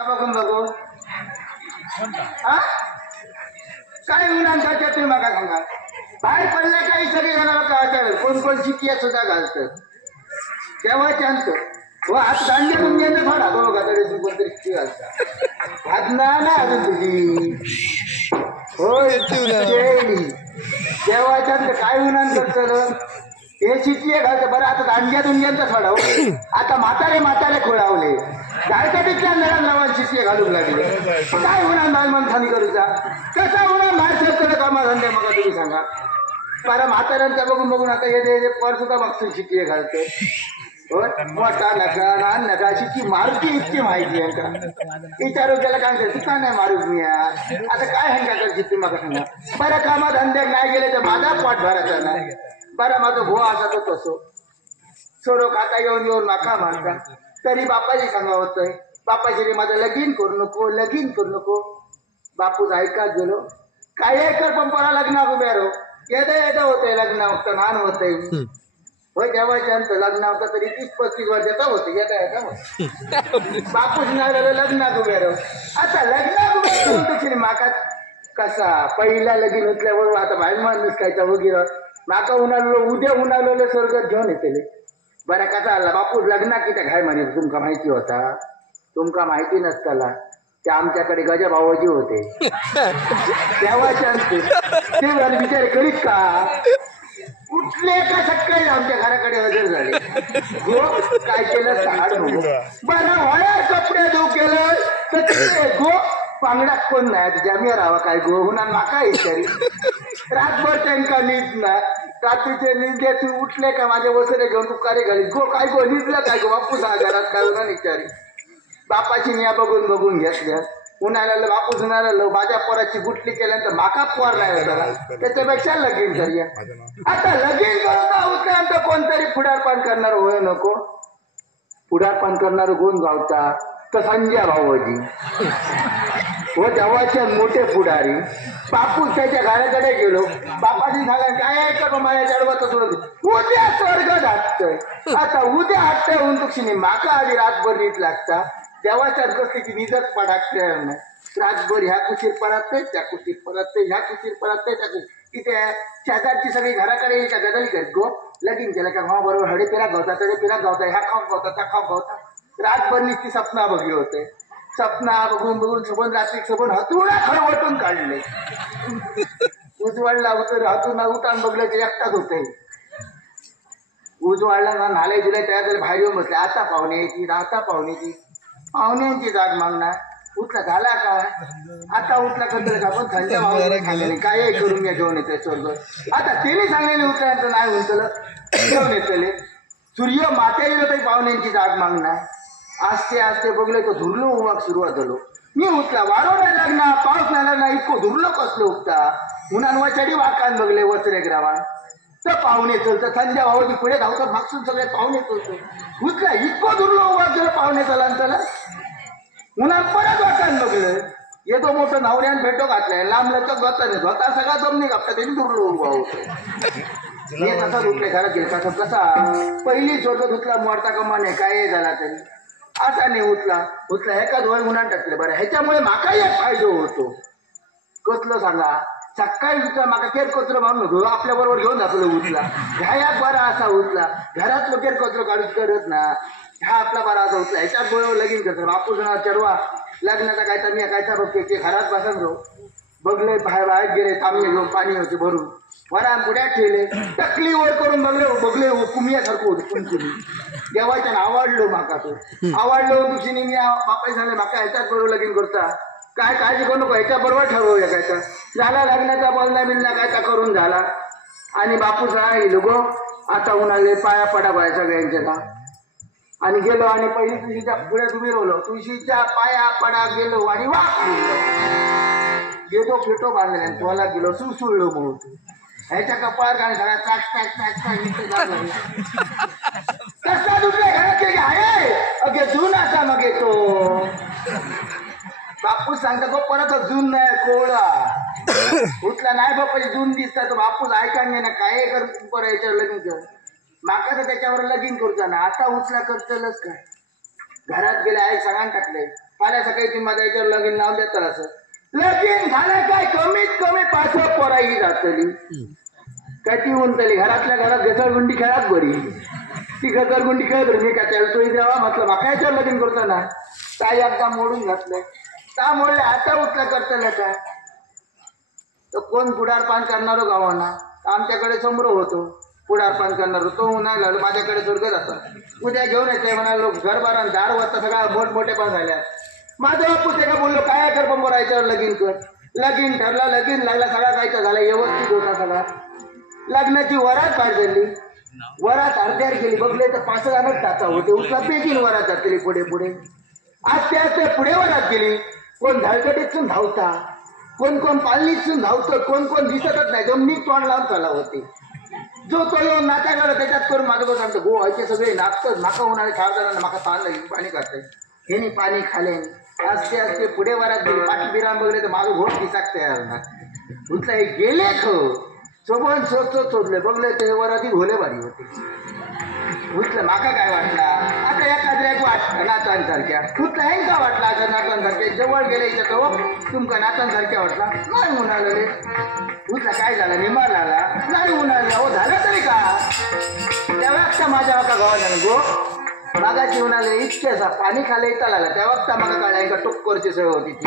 बघून बघू काय उन्हांसारख्या तुम्ही मला सांगा. बाहेर पडल्या काही सगळे जणांना कळतं कोण कोण शिकिया सुद्धा घालतं तेव्हा शांत हो. आता दांडे मुंग्यांना फाडा बघा तरी तू कोणतरी शिकी घालता हात ना अजून तुझी होय तेव्हा शांत काय उन्हांचं हे शिकिये घालतं बरं. आता दांड्या दुंग्यांचा फाडा हो. आता म्हातारे खोळावले गायकाटीतल्या नळांना शिकिये घालून लागले काय होणार माल मन खाली करूचा कसा होणार बाहेर शेतकरी कामा धंदे मग तुम्ही सांगा. बरं म्हाताऱ्यांच्या बघून आता हे पर सुद्धा मागसून शिकिये घालतं मोठा नका लहान नका शिकी मारुती इतकी माहिती आहे का विचारू त्याला काय म्हणते तुका नाही मारूच मी आता काय हंगा कर शिकते मग सांगा. बरं कामा धंद्यात नाही गेले तर माझा पोट भरायचा नाही. बरं माझा भो असा तो तसो सोरो खाता येऊन माका मारता तरी बापाजी सांगा होतंय बापाजी रे माझं लगीन करू नको. बापूच ऐकात गेलो काय कर पंपाला लग्न उभ्या रो येता होतंय लग्न लहान होतंय होय जेव्हा लग्न होतं तरी 30-35 वर्षाचा होते येता बापूच नाही लग्नात उभ्या रो. आता लग्नात उभ्या माका कसा पहिला लगीन होतल्यावर आता बाहेर माणूस कायचा वगैरे माका उद्या उन्हाळलं स्वर्गात घेऊन येते. बरं कसा आला बापूस लग्ना किती घाय म्हणे तुमका माहिती होता. तुमका माहिती नसताला ते आमच्याकडे गजा भाऊजी होते तेव्हा ते विचार करीत का कुठले का सकाळी आमच्या घराकडे हजर झाले गो काय केलं सांग बरं वळ्या कपडे धो केलं तर गो पांगडात कोण नाही तुझ्या मी राहावा काय गो होणार माका विचारी रातभर त्यांका नीट ना रात्रीचे निंदे तू उठले का माझे वसरे घेऊन तू कारे घाली गो काय गो निजला काय गो बापू जा घरात काय होणार विचारी. बापाची निया बघून घेतल्या उन्हाळ्याला बापूस उन्हाळ्याला माझ्या पोराची गुटली केल्यानंतर माका पोर नाही झाला त्याच्यापेक्षा लगीन करूया. आता लगीन करता उठल्यानंतर कोणतरी पुढारपण करणार होय नको. पुढारपण करणार कोण गावता तर संजय भाऊजी व जवाचे मोठे पुढारी. बापूस त्याच्या घराकडे गेलो बापाची झाला काय कर माझ्या जडवत सोडत उद्या स्वर्ग हाटतय. आता उद्या हाटतय होऊन तुझी माका आधी रातभर नीट लागता देवाच्या कसली निजत पडाकते रातभर ह्या कुशीर पडत त्या कुशीर परत ह्या कुशीर परत त्या तिथे शेजारची सगळी घराकडे येईल का गदल करत गो लगीन केलं का हा बरोबर हडे पिरा गावता त्याच्या पिरा गावता ह्या खाप गावता त्या खाप गावता रातभर नुसती सपना बघली होते. सपना बघून सबन रात्री सबन हतुडा खरवटून काढले उजवाडला उतर हातून उठान बघलं ते एकटाच होते. उजवाडला ना नाले जुलै तयार झाले बाहेर येऊन बसले. आता पाहुण्याची पाहुण्यांची जाग मागणार उठला झाला का आता उठला कंदर का पण थंड सांगले काय करून या घेऊन येते स्वर्ग. आता तिने सांगलेले उठल्यानंतर नाही उंचलं घेऊन येतले सूर्य मातेला तरी पाहुण्यांची जाग मागणार. आस्ते बघले तो धुरलो उवाक सुरुवात झालो. मी उठला वारो नाही लागला पाऊस नाही लागला इतकं धुरलो कसलो उठता उन्हान चढी वाकान बघले वसरे ग्रावान तर पाहुणे चलतं संध्या भाऊजी पुढे धावतात मागसून सगळे पाहुणे चलतो उठला इतकं धुरलो उवाक झालं पाहुणे चला उन्हात परत वाकान बघलं येतो मोठं नवऱ्यान भेटो घातलाय लांबलं तर धोता सगळा जमणे घातला त्यांनी धुरलो उभा होतो. हे तसाच उठले घरात गेला कसा पहिली स्वर्ग धुतला मोडता कमाने काय झाला तरी आता नाही उठला एका दोन उन्हात टाकले. बरं ह्याच्यामुळे माकाही एक फायदा होतो कसलं सांगा. सकाळी उठला माका केर कचरो मारून घेऊ आपल्या बरोबर घेऊन जातो उठला ह्या बरा असा उठला घरात केर कचरो काढूच करत ना हा आपला बरा असा उठला ह्याच्यात बरोबर लगीन करतो बापू जण चढवा लग्नाचा कायचा मी कायचा बघते ते घरात बसन रो बघले बाहेर गेले थांबले घेऊन पाणी होते भरून वरा पुढ्यात ठेवले टकली वर करून बघले कुमियासारखं होतं कुंकुमी देवाच्या आवडलो माका तो आवडलो तुझी मी बापाई झाले माका ह्याच्यात बरोबर लगीन करता काय काळजी करू नको ह्याच्या बरोबर ठरवूया कायचा झाला लग्नाचा बोलना कायचा करून झाला. आणि बापू गेलो गो आता उन्हाळे पाया पडा पाया सगळ्यांच्या का आणि गेलो आणि पहिली तुळशीच्या पुढ्यात उभी राहिलो तुळशीच्या पाया पडा गेलो आणि वाक गेलो फेटो बांधले तोला गेलो सुळसुळलो म्हणून ह्याच्या कपाळ आणि सगळ्या कसा दुसऱ्या घरात आहे अगे जून असा मग येतो बापूस सांगता गो परत जून नाही कोवळा उठला नाही बापाची जून दिसता तो बापूस ऐका नाही ना काय कर पर याच्यावर लगीन कर माका तर त्याच्यावर लगीन करता ना आता उचला करतलच काय घरात गेले आई सगळ्यांना टाकले फाल्या सकाळी तुम्ही माझ्या याच्यावर लगीन लावून देतात असं लगीन झालं काय कमीत कमी 5 पोराही जातली काय ती उंचली घरातल्या घरात घसरगुंडी खेळात बरी ती घसरगुंडी खेळत मी काय त्याला तोही द्यावा म्हटलं माका याच्यावर लगीन करतो ना काय एकदा मोडून घातलंय का मोडले आता उठला करताना काय तर कोण पुढारपान करणारो गावांना आमच्याकडे समोर होतो पुढारपान करणारो तो नाही लागलो माझ्याकडे स्वर्ग जातो उद्या घेऊन येते म्हणालो घर बारा 10 वाजता सगळा मोठमोठे पण झाल्या माझा बापू ते का बोललो काय कर पण याच्यावर लगीन कर लगीन ठरला लगीन लागला सगळा कायचा झाला व्यवस्थित होता सगळा लग्नाची वरात बाहेर झाली वरात अर्ध्यावर गेली बघले तर 5 जणच टाचा होते उचला पेकीन वरात जातली पुढे पुढे आज त्या पुढे वरात गेली कोण धडकटीतून धावता कोण कोण पालनीतून धावतं कोण कोण दिसतच नाही जमिनीत तोंड लावून चालला होते जो तो येऊन नात्याकडे त्याच्यात करून माझं बघ सांगतो गो व्हायचे सगळे नाचतात माका होणारे 4 जणांना माका पाणी काढतंय हे पाणी खाले असते असते पुढे वरात गेली पाठी बिराम बघले तर माझं घोट दिसाक तयार ना उठलं हे गेले सोबत शोधले बघले ते वराती घोले बारी होते उठलं माका काय वाटला आता एखाद्या वाट नातांसारख्या उठलं हे का वाटला आता नातांसारख्या जवळ गेले तो तुमका नातांसारख्या वाटला नाही म्हणाले उठला काय झालं निमार झाला नाही म्हणाले अहो झालं तरी का त्या वक्ता माझ्या माका गावाला गो मागाची म्हणाले इतक्याचा पाणी खाले इथं लागला त्या वक्ता मागा काढला एका टोक्करची सवय होती ती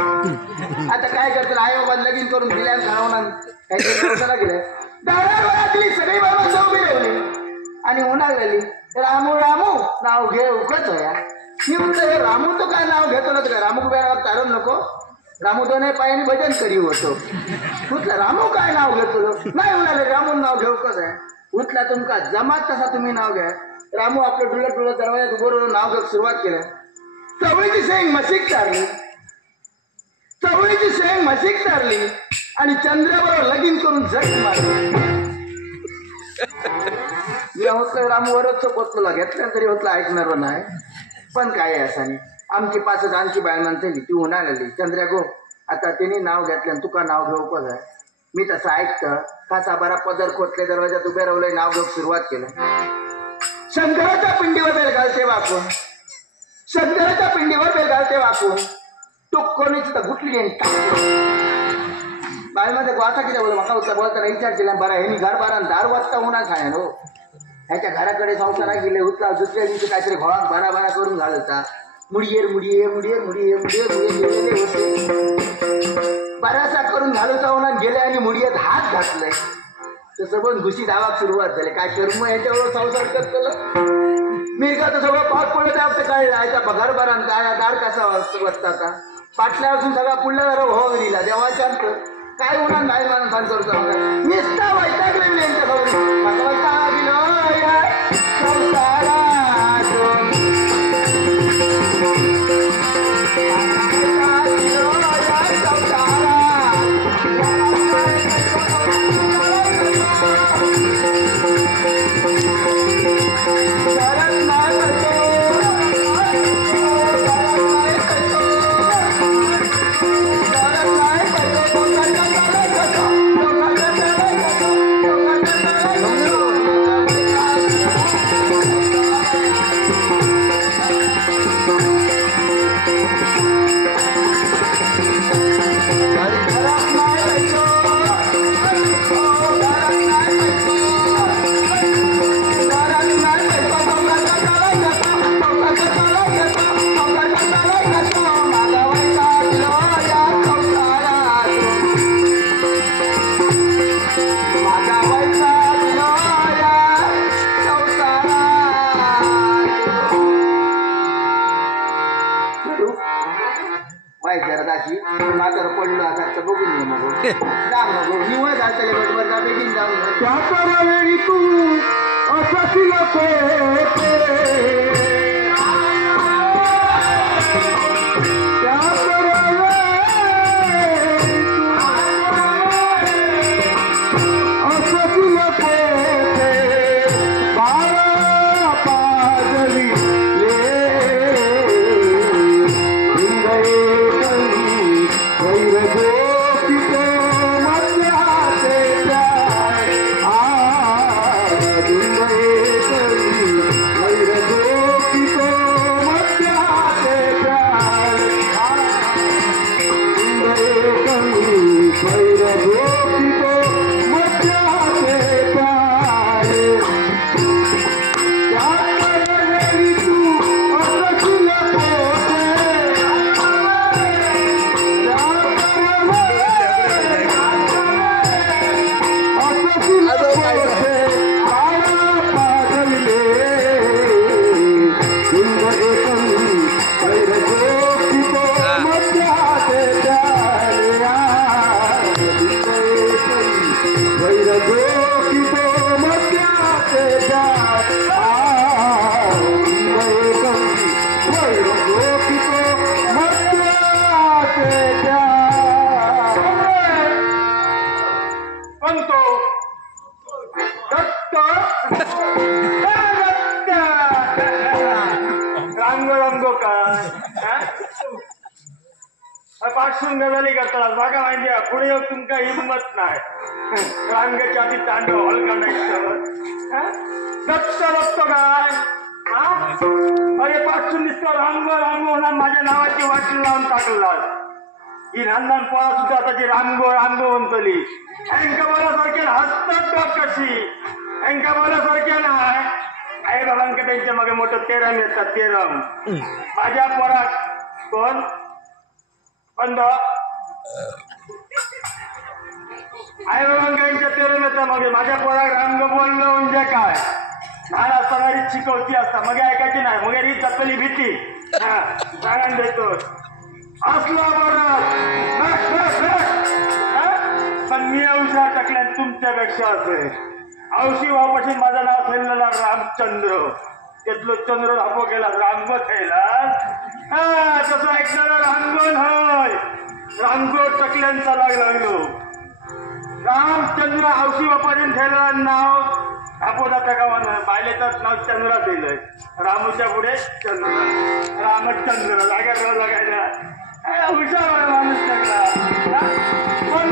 आता काय करतो आई बाबा लगीन करून दिल्या खावणार गेले दारावरातली सगळी बाबा सवय ठेवली आणि उन्हाळा लागली रामू रामू नाव घे उकच या मी रामू तो काय नाव घेतो ना का रामू बेळावर तारून नको रामू तो नाही पायाने भजन करी होतो म्हटलं रामू काय नाव घेतो नाही म्हणाले रामू नाव घेऊ कसं आहे उठला तुमका जमात तसा तुम्ही नाव घ्या रामू आपलं डुलत दरवाजात बरोबर नाव घेऊन सुरुवात केलं चवळीची शेंग मशीक चारली आणि चंद्राबरोबर लगीन करून झट मारली मी होतलं रामवरच पोचला घेतल्या तरी होतला ऐकणार नाही पण काय आहे असानी आमची 5 आणखी बाय म्हणते ती उन्हाळा लागली चंद्र्या गो आता तिने नाव घेतलं तुका नाव घेऊ कसं आहे मी तसं ऐकतं कासा बरा पदर खोटले दरवाजात उभे राहून नाव घेऊन सुरुवात केलं शंकराच्या पिंडीवर बेल घालते वाकून तो कोणीच तर गुटली बाळमध्ये गोसा किती बोल माका उचला बोलताना विचार केला बरा हे मी घर बारा 10 वाजता उन्हा खाय हो ह्याच्या घराकडे संसारा गेले उचला दुसऱ्या दिवशी काहीतरी भवान बारा करून घालता मुडिये गेलेले होते बरासा करून घालवता उन्हा गेले आणि मुडियेत हात घातलाय तसं पण घुशी धावाक सुरुवात झाली काय कर्म ह्याच्यावर संसार करतलं मिरगा तर सगळं पाठ पडलं त्या काय राहायचा पगार बरांचा दार कसा वाजता पाटल्या असून सगळा पुढल्या हो दिला देवाच्या काय होणार नाही मला सांगतो निस्ता वैतागले यांच्या मात्र पडलो आता बघून घे मग निवळ घालतले बरोबर का बेगीन जाऊन त्या वेळी तू असं पासून गजाली करतात बघा माहिती आहे पुढे येऊ तुमका हिंमत नाही रांगेच्या आधी तांडव हॉल काढायचं गप्प बघतो काय अरे पासून दिसतो रांग रांग होणार माझ्या नावाची वाटली लावून टाकला ही लहान लहान पोळा सुद्धा आता जी रांगो रांगो म्हणतली अंका बोलासारखे हसतात बघ कशी अंका बोलासारखे नाही आई बाबांकडे त्यांच्या मागे मोठं तेरम येतात तेरम माझ्या पोरात कोण बंद आई बाबांच्या तेरम येतात मग माझ्या पोरात रंग बोललो म्हणजे काय लहान असताना शिकवती असता मग ऐकायची नाही मग ही तत्वली भीती हा सांगा देतो असलो पण मी औषध टाकल्यान तुमच्यापेक्षा असेल औषधी वापाशी माझं नाव ठेवलेला रामचंद्र त्यातलं चंद्र धापो केला रांग थेला तसं ऐकणारा रांगण होय रांगो टकल्यांचा लागलो रामचंद्र औषधी वापाशी ठेवलेला नाव धापोदाच्या गावानं बायलेचं नाव चंद्रा दिलंय रामूच्या पुढे चंद्र रामचंद्र जागा लागायला हुशार माणूस टाकला पण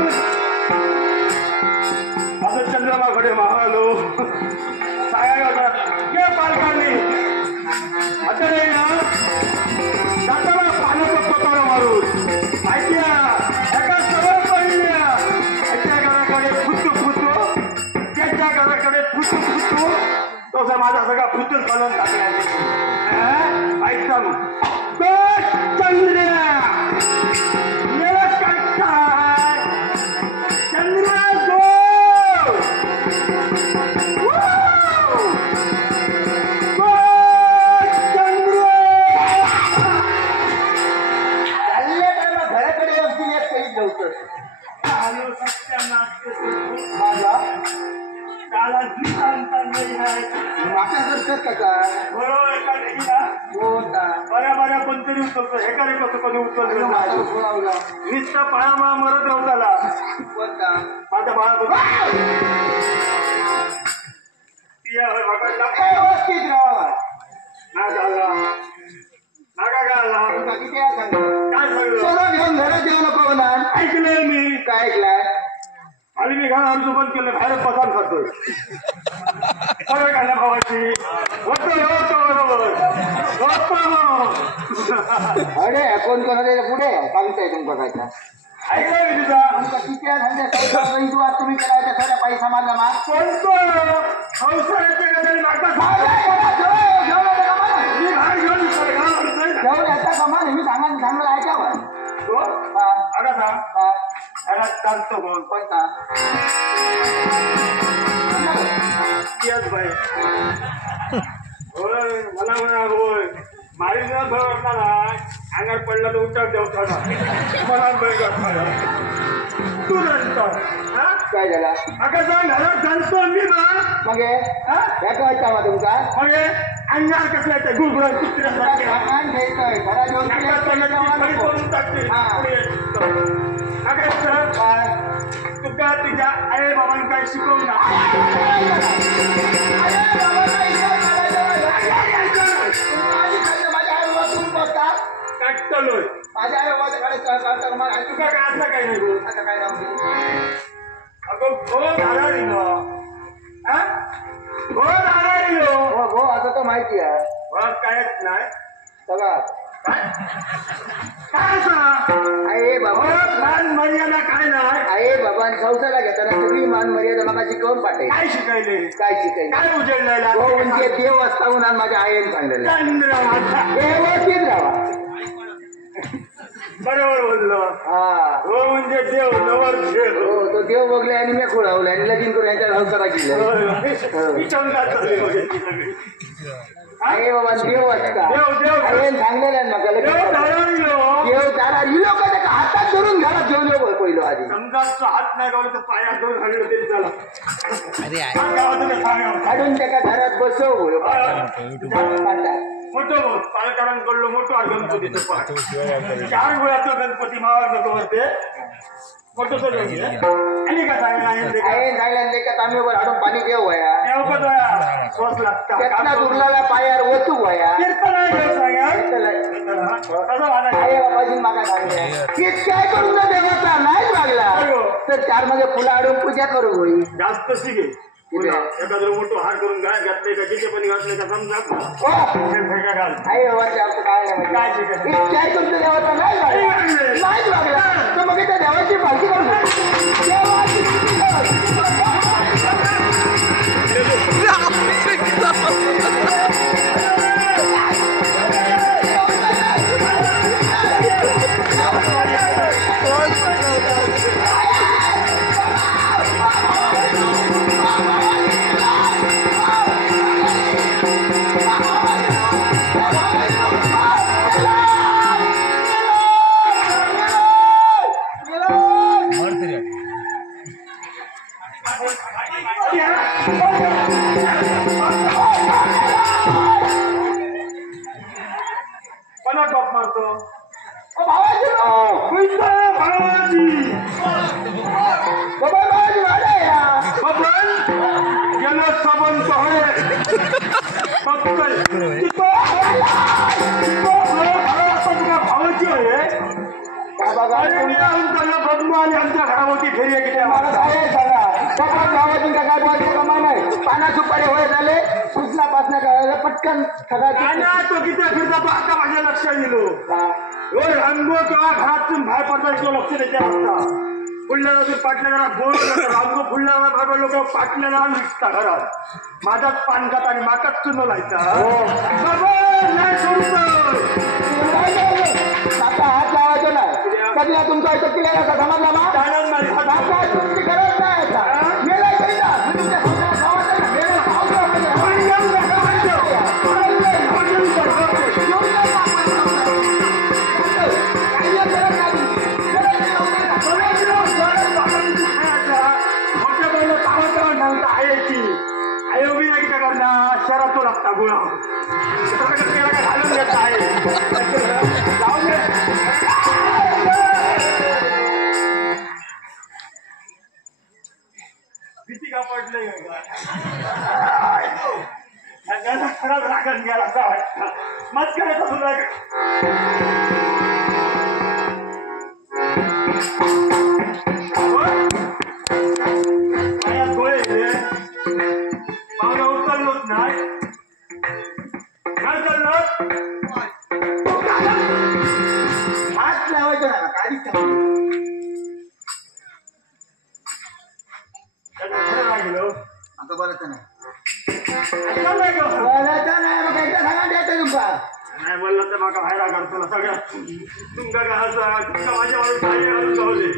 माझं चंद्रमाकडे महालो सांगा घे पालकांनी आता नाही ना जाताना पाण्याचा स्वतःला मारून माहिती एका सवय पडल्या त्याच्या घराकडे फुटू त्याच्या घराकडे फुटू तसा माझा सगळा फुटून फलन टाकला ऐकता चंद्र बऱ्या कोणतरी उचलतो हे करे कसं कधी उचलतो नुसता पाळा मरत राहू झाला माझा बाळा ऐकलंय मी काय ऐकलंय आणि मी घरा अर्ज बंद केलं बाहेर पदार्थ खातोय सगळं घाल्या भावाची बरोबर अरे कोण कोणाच्या पुढे सांगताय तुमका काय ऐकलंय मी तुझा तुम्ही करायचा खरं पैसा माझा मा कोणतो घेऊन याचा कमा नेहमी सांगायला ऐकावं सांगतो कोण कोणता भाई होय मला म्हणा होय मारी न भरवताना अंगात पडला तर उठाव देवताना मला तू जाणतो काय झाला अगं सांग घरात जाणतो मी मग याचा वाटता मा तुमचा मग अंगार कसला येतं गुळगुळ कुत्र्यासारखे घरात तुका तुझ्या आई बाबांनी काय शिकवू ना काटतलोय माझ्या आई बाबाच्या तुका काय असं काय नाही बोल आता काय राहू अगं घोर आला हो आता तर माहिती आहे कायच नाही सगळं काय आहे बाबा मान मर्यादा काय नाही आहे बाबा संसारा घेताना सगळी मान मर्यादा मला शिकवून पाठे काय शिकायले काय शिकायले काय उजळलेला हो म्हणजे देव असता म्हणून माझ्या आईने सांगितलेलं व्यवस्थित राहा बरोबर बोललो हा हो म्हणजे देव नवर देव हो तो देव बघले आणि मी खोळावला आणि लगीन करून यांच्या संसारा केलं आहे बाबा देव असता आईने सांगलेलं ना देव तारा लिलो का त्याला हातात धरून घरात घेऊन येऊ पहिलो आधी समजा हात नाही गावलं तर पायात धरून हाणलं तरी झालं काढून त्याला घरात बसव मोठं बोल पालकारांकडलं मोठं गणपतीचं पाठ 4 वेळाचं गणपती मावा नको ते मोठं सोडून आणि का सांगा आहे जायला का तांब्यावर हाडून पाणी देव वया स्वस्त लागतात त्यातला दुर्लाला पायावर ओतू वया आहे बाबाजी मागा सांगल्या की काय करून ना देवाचा नाही लागला तर 4 मध्ये फुलं आडून पूजा करू होई जास्त शिके एखादं मोठं हार करून गाय घातले का जिथे पण घातले का समजा आहे बाबाजी काय काय तुमच्या देवाचा नाही लागला तर मग त्या देवाची पालखी करू आमच्या घरावरती फेरी किती मला काय सांगा गावातून काय बोलायचं का नाही पाना सुपारी होय झाले सूचना पासना करायला पटकन सगळ्या तो किती फिरता तो आता माझ्या लक्षात दिलो रंगो किंवा घरातून बाहेर पडता तो लक्ष द्यायचा असता पुढल्या पाटल्या बोल रंगो पुढल्या बाबा लोक पाटल्याला विकता घरात माझाच पान खात आणि माकाच चुन लायचा आता हात लावायचो नाही कधी तुमचा ऐकत केला का समजला मा तुमची गरज नाही आयोगी एकदा करणार शहरात तो लागता गुळा घालून घेत आहे भीती का पडले खराब राखण गेला असा वाटतं मत करायचं सुद्धा पावलं उचललोच नाही काय चाललं हात लावायचं ना काळी गेलो आता बोलायचं नाही नाही बोललं तर माका व्हायला करतो सगळ्यात तुमच्या घराचं तुमच्या माझ्यावर काही घालून जाऊले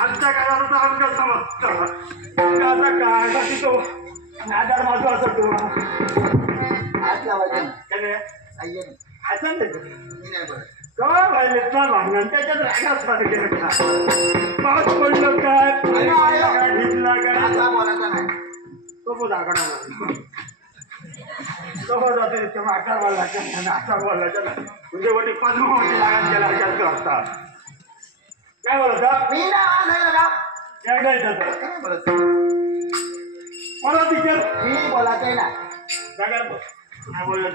आमच्या घराचं तर आमच्या समजतं आता काय तो आधार माझा असं तू हात लावायचं असं भांडण त्याच्यात रागाच पाऊस पडलं काय ढिजला काय बोलायचा नाही तो दाखवणार जाते माका बोलायचं नाचा बोलायचं म्हणजे वटी 5 वर्षी लागत गेला करतात काय बोलायचं मी मला टीचर मी बोलायचंय ना काय बोलत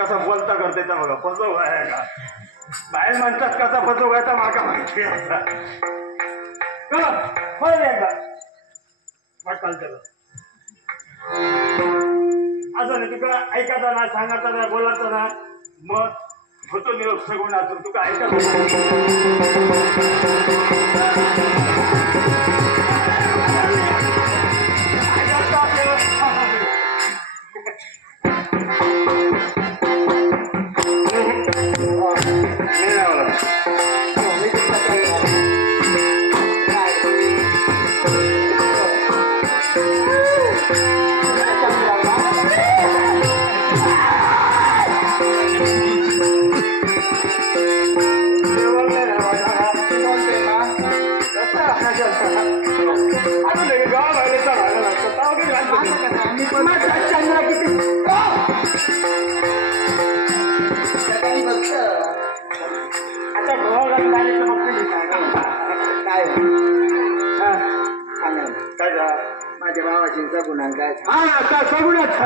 कसा बोलता करते तर बघा फसव आहे का बाहेर म्हणतात कसा फसव आहे तर माका माहिती असता एकदा वाटताल त्याला असं नाही तुका ऐकायचा ना सांगायचा ना बोलायचा ना मग होतो निरोप सगून असून तुका ऐकत आता गुन्हा काय हा आता सगळंच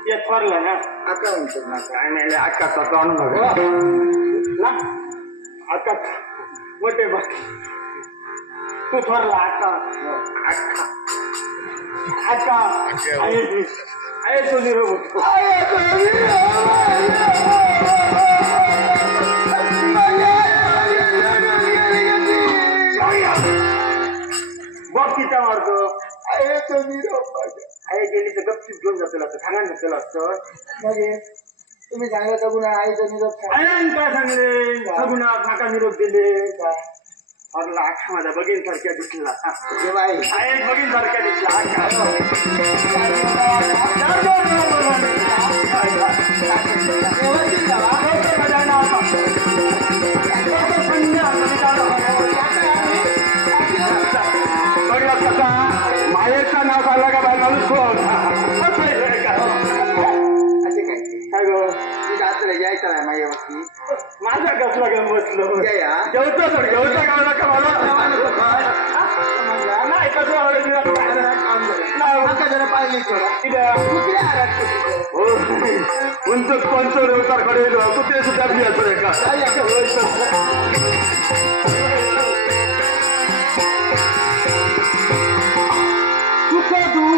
ते ठरलं ना आता म्हणतो ना काय नाही आकाचा तोंड बघ ना आता मोठे बघ तू ठरला आता अक्का अक्का आहे तो निरोप बघ तिचा मार्ग आहे गेली तर गपचीप घेऊन जातो असतं सांगा जातो असतं म्हणजे तुम्ही सांगा तर गुन्हा आईचा निरोप काय सांगले सगुणा काका निरोप दिले ठरला अख्खा माझा बघीन सारख्या दिसला आहे बघीन सारख्या दिसला मायेचा नाव झाला का बाय माणूस काय गो यायचं नाही माझ्या वस्ती माझा कसला घेऊन बसलो जेवतो सर जेवता गावला का मला नाही कसं जरा पाहिजे उंच पंच देवताकडे कुठे सुद्धा का